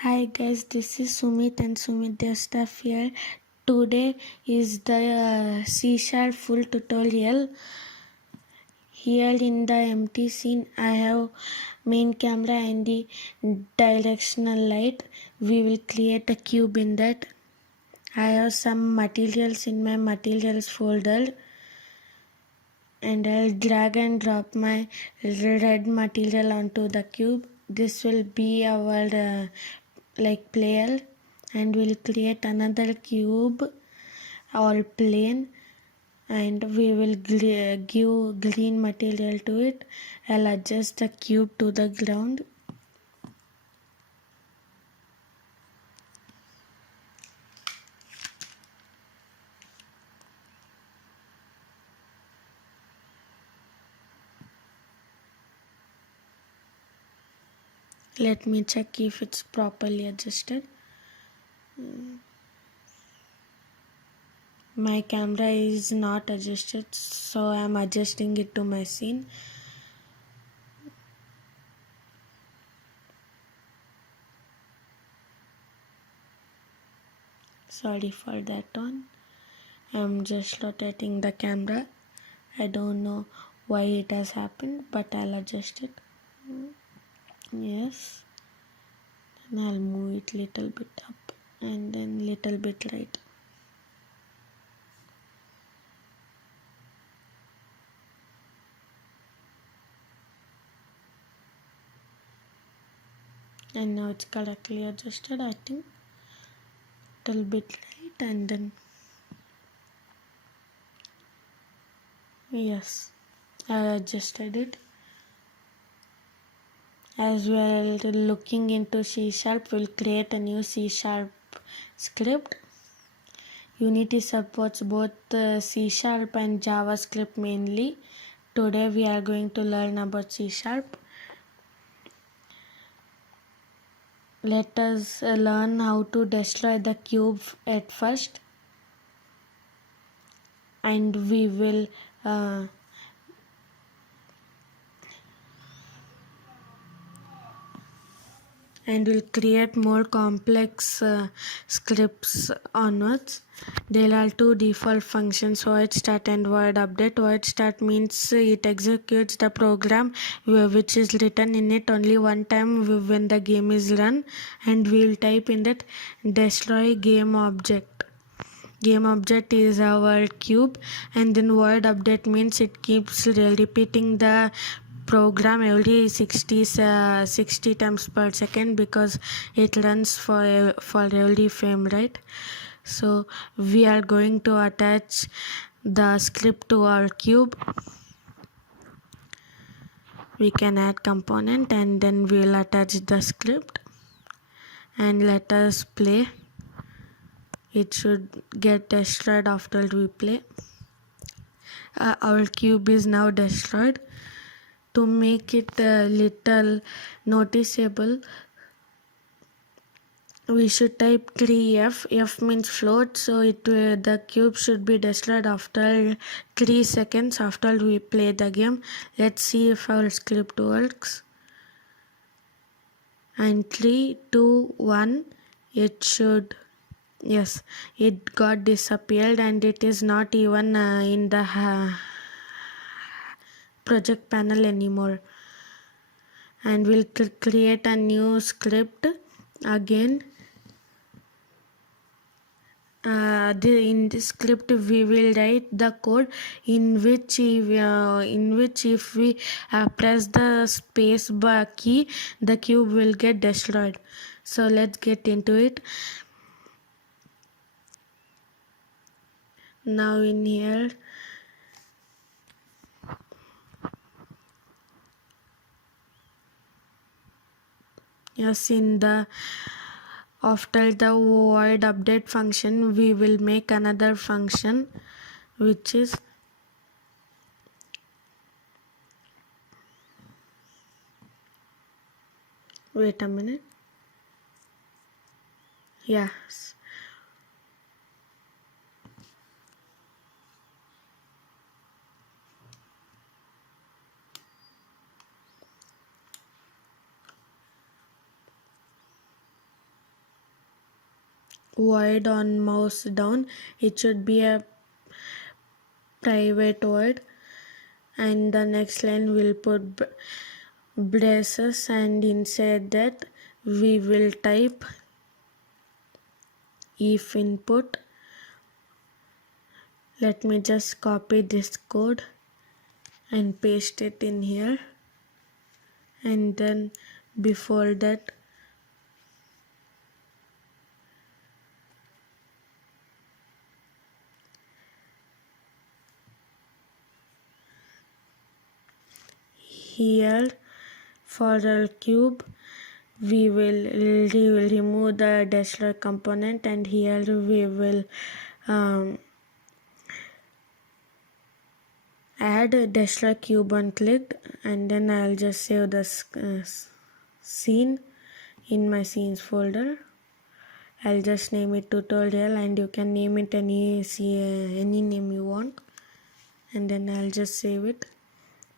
Hi guys, this is Sumit and SumeetDevStuff here. Today is the C# full tutorial. Here in the empty scene, I have main camera and the directional light. We will create a cube in that. I have some materials in my materials folder and I'll drag and drop my red material onto the cube. This will be our player, and we'll create another cube or plane and we will give green material to it. I'll adjust the cube to the ground. Let me check if it's properly adjusted. My camera is not adjusted, so I'm adjusting it to my scene. Sorry for that one. I'm just rotating the camera. I don't know why it has happened, but I'll adjust it. Yes. And I'll move it little bit up and then little bit right. And now it's correctly adjusted, I think. Little bit right and then yes, I adjusted it. As well, looking into C#, we'll create a new C# script. Unity supports both C# and JavaScript mainly. Today we are going to learn about C#. Let us learn how to destroy the cube at first, and we will we'll create more complex scripts onwards. There are two default functions, void start and void update. Void start means it executes the program which is written in it only one time when the game is run, and we will type in that destroy game object. Game object is our cube, and then void update means it keeps repeating the program every 60 times per second because it runs for every frame, right? So we are going to attach the script to our cube. We can add component and then we'll attach the script, and let us play. It should get destroyed after we play. Our cube is now destroyed. To make it a little noticeable, we should type 3f. F means float, so the cube should be destroyed after 3 seconds after we play the game. Let's see if our script works. And 3, 2, 1, it should, yes, it got disappeared and it is not even in the project panel anymore. And we'll create a new script again. In this script we will write the code in which if we press the space bar key, the cube will get destroyed. So let's get into it. Now in here, yes, in the after the void update function, we will make another function which is wait a minute. Yes. void on mouse down, it should be a private void, and the next line will put braces, and inside that we will type if input. Let me just copy this code and paste it in here, and then before that here for our cube we will remove the destroy component, and here we will add destroy cube unclicked, and then I'll just save this scene in my scenes folder. I'll just name it tutorial, and you can name it any name you want, and then I'll just save it,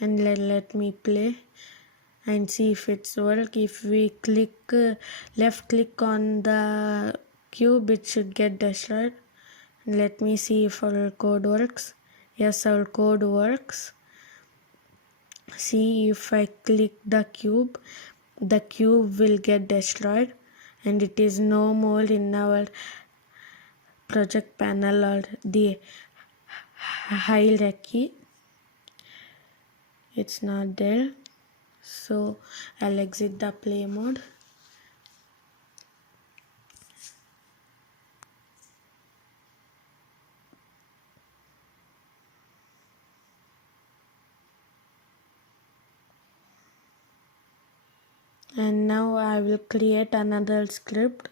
and let me play and see if it's work. If we click left click on the cube, it should get destroyed. Let me see if our code works. Yes, our code works. See, if I click the cube will get destroyed, and it is no more in our project panel or the hierarchy. It's not there. So I'll exit the play mode. And now I will create another script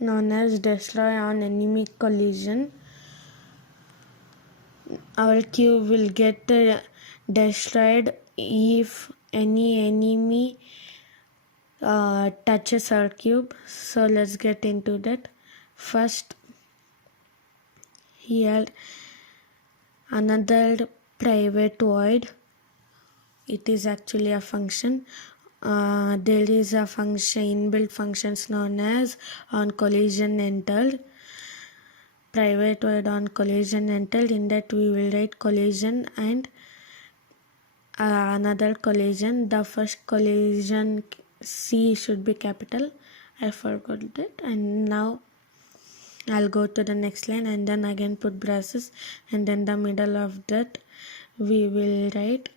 known as destroy on enemy collision. Our cube will get destroyed if any enemy touches our cube. So let's get into that. First, here another private void. It is actually a function. There is a function, inbuilt functions known as on collision entered. Private void on collision entered. In that we will write collision and another collision. The first collision C should be capital. I forgot that. And now I'll go to the next line and then again put braces, and then the middle of that we will write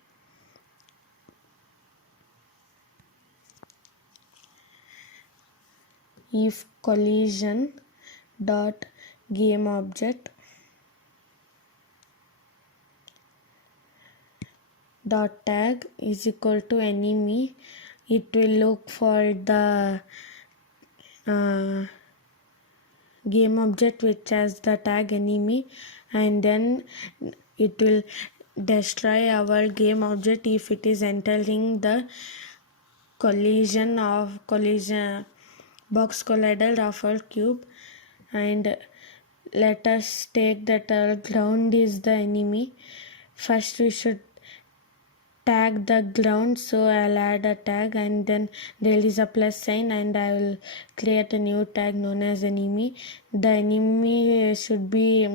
if collision dot game object dot tag is equal to enemy. It will look for the game object which has the tag enemy, and then it will destroy our game object if it is entering the collision box collider of our cube. And let us take that our ground is the enemy. First we should tag the ground, so I'll add a tag, and then there is a plus sign, and I will create a new tag known as enemy. The enemy should be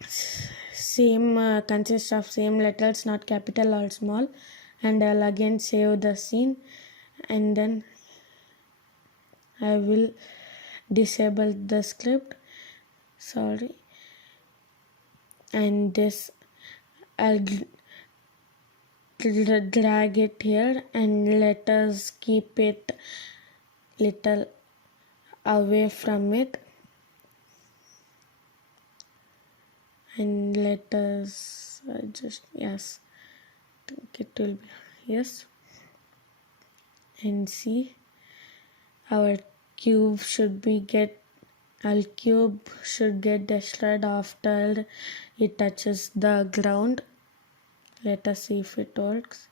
same consists of same letters, not capital or small. And I'll again save the scene, and then I will disable the script, and this I'll drag it here, and let us keep it little away from it, and let us just yes, I think it will be yes, and see our cube should get destroyed after it touches the ground. Let us see if it works,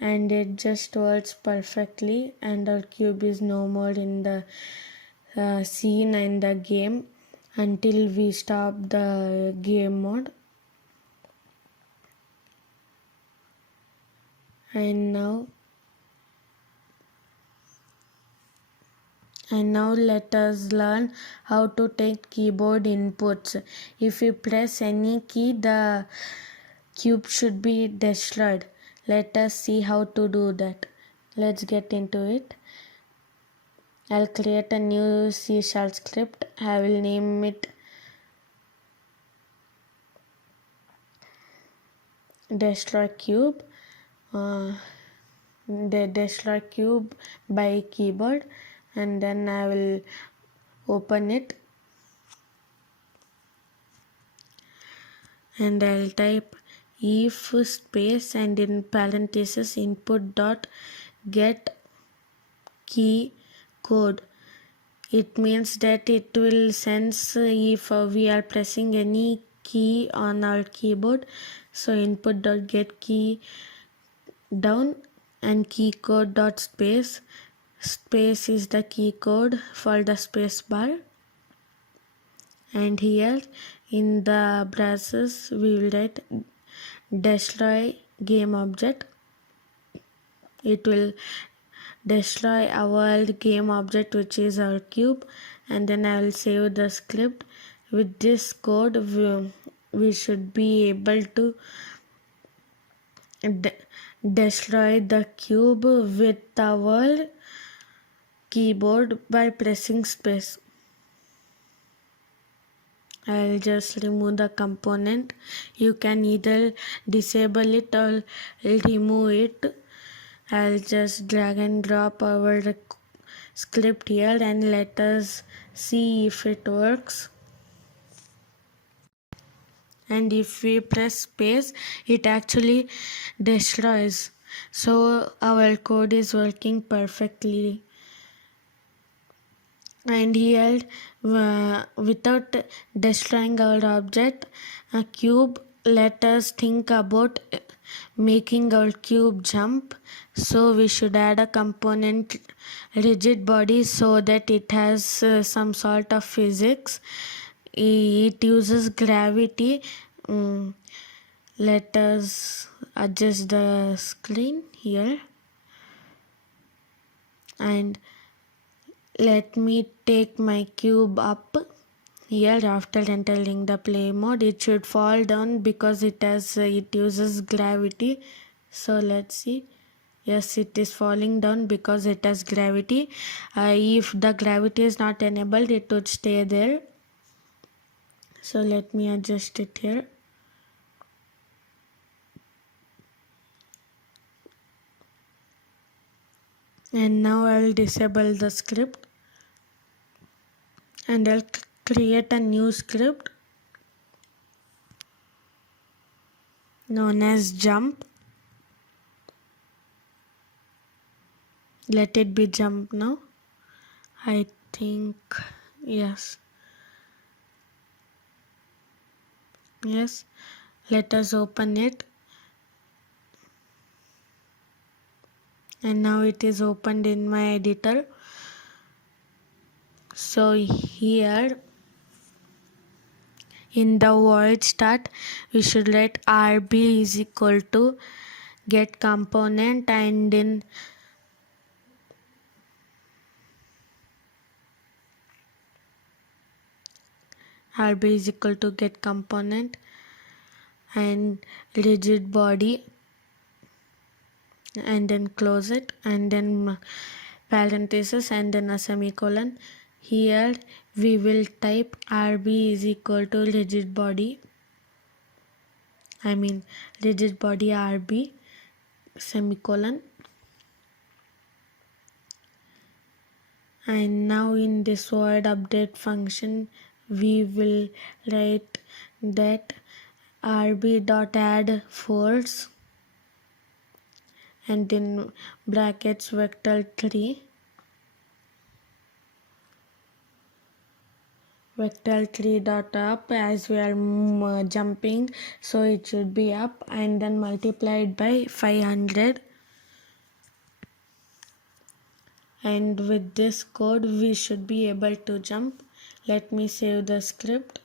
and it just works perfectly, and our cube is no more in the scene and the game until we stop the game mode. And now let us learn how to take keyboard inputs. If you press any key, the cube should be destroyed. Let us see how to do that. Let's get into it. I'll create a new C# script. I will name it destroy cube. The destroy cube by keyboard, and then I will open it and I'll type if space and in parentheses input dot get key code. It means that it will sense if we are pressing any key on our keyboard. So input dot get key down and key code dot space. Space is the key code for the space bar. And here in the braces we will write destroy game object. It will destroy our game object, which is our cube, and then I will save the script. With this code we should be able to destroy the cube with our keyboard by pressing space. I'll just remove the component. You can either disable it or remove it. I'll just drag and drop our script here and let us see if it works. And if we press space, it actually destroys. So our code is working perfectly. And here without destroying our object, a cube, let us think about making our cube jump. So we should add a component rigid body so that it has some sort of physics. It uses gravity. Let us adjust the screen here and let me take my cube up. Here after entering the play mode, it should fall down because it uses gravity. So let's see. Yes, it is falling down because it has gravity. If the gravity is not enabled, it would stay there. So let me adjust it here. And now I will disable the script and I'll create a new script known as jump. Let it be jump now. I think yes. Let us open it. And now it is opened in my editor. So here in the void start, we should write RB is equal to get component, and in RB is equal to get component and rigid body, and then close it, and then parenthesis, and then a semicolon. Here we will type RB is equal to rigid body RB semicolon. And now in this void update function we will write that RB dot add force and in brackets vector 3 dot up, as we are jumping, so it should be up, and then multiplied by 500. And with this code we should be able to jump. Let me save the script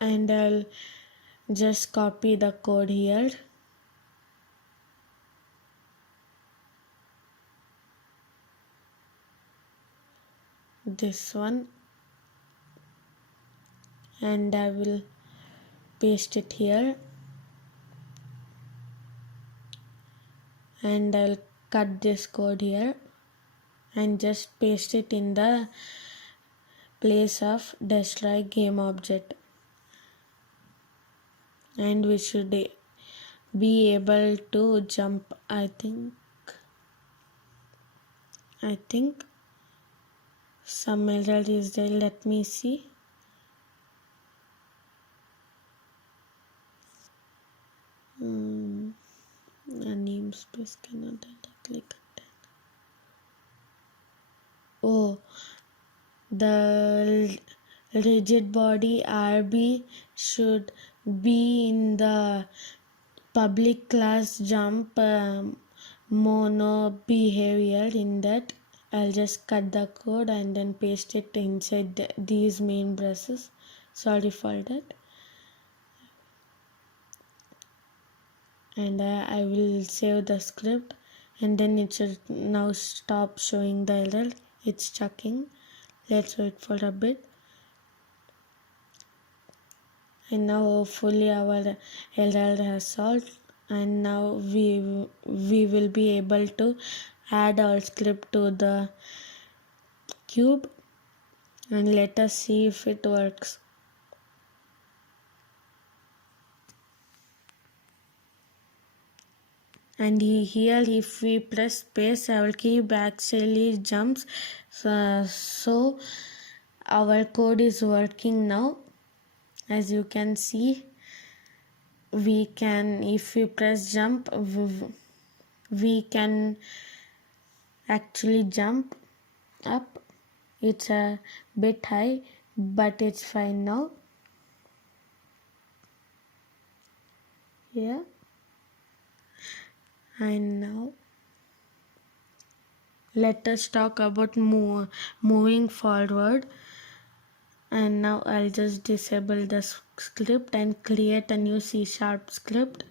and I'll just copy the code here this one, and I will paste it here, and I'll cut this code here and just paste it in the place of destroy game object, and we should be able to jump. I think some error is there. Let me see. A namespace cannot click. Oh, the rigid body RB should be in the public class jump mono behavior. In that, I'll just cut the code and then paste it inside these main brushes. Sorry for that. And I will save the script, and then it should now stop showing the error. It's checking. Let's wait for a bit. And now hopefully our error has solved, and now we will be able to add our script to the cube, and let us see if it works. And here if we press space, our cube actually jumps. So our code is working now. As you can see, we can, if we press jump, we can actually jump up. It's a bit high, but it's fine now. Yeah. And now let us talk about moving forward. And now I'll just disable the script and create a new C# script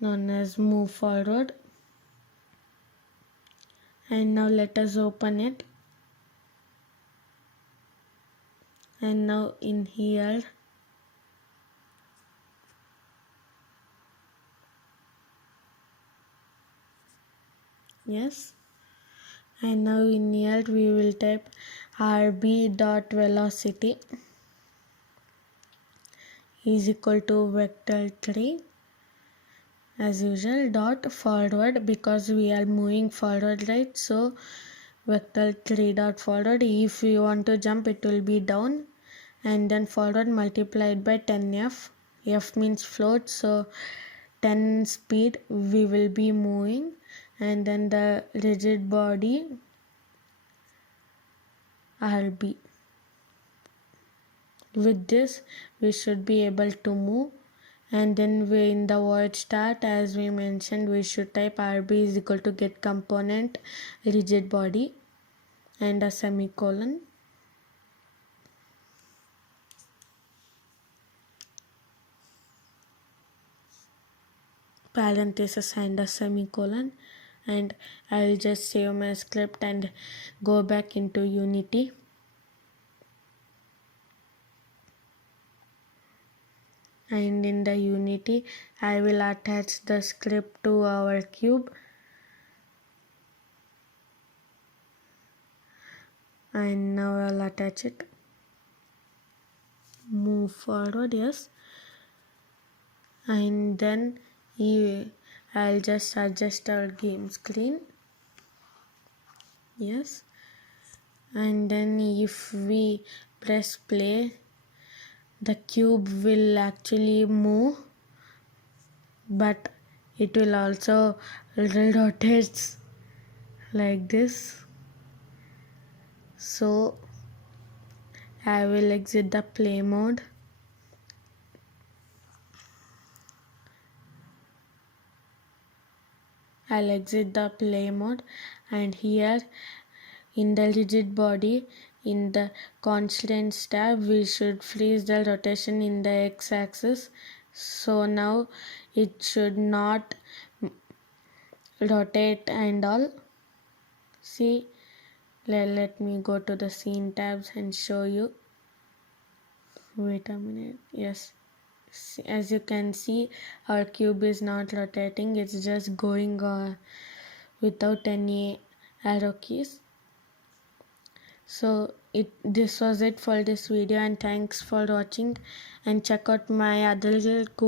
known as move forward. And now let us open it. And now in here, yes, and now in here we will type rb.velocity is equal to vector 3 as usual dot forward, because we are moving forward, right? So vector 3 dot forward. If you want to jump, it will be down, and then forward multiplied by 10f. F means float, so 10 speed we will be moving, and then the rigid body RB. With this we should be able to move, and then we in the void start, as we mentioned, we should type RB is equal to get component rigid body and a semicolon. Parenthesis and a semicolon, and I'll just save my script and go back into Unity. And in the Unity, I will attach the script to our cube, and now I'll attach it. Move forward, yes, and then I'll just adjust our game screen, yes, and then if we press play, the cube will actually move, but it will also rotate like this. So I will exit the play mode. I'll exit the play mode, and here in the rigid body, in the constraints tab, we should freeze the rotation in the x-axis. So now it should not rotate and all. See, Let me go to the scene tabs and show you. Wait a minute. Yes, as you can see, our cube is not rotating, it's just going without any arrow keys. So this was it for this video, and thanks for watching, and check out my other cool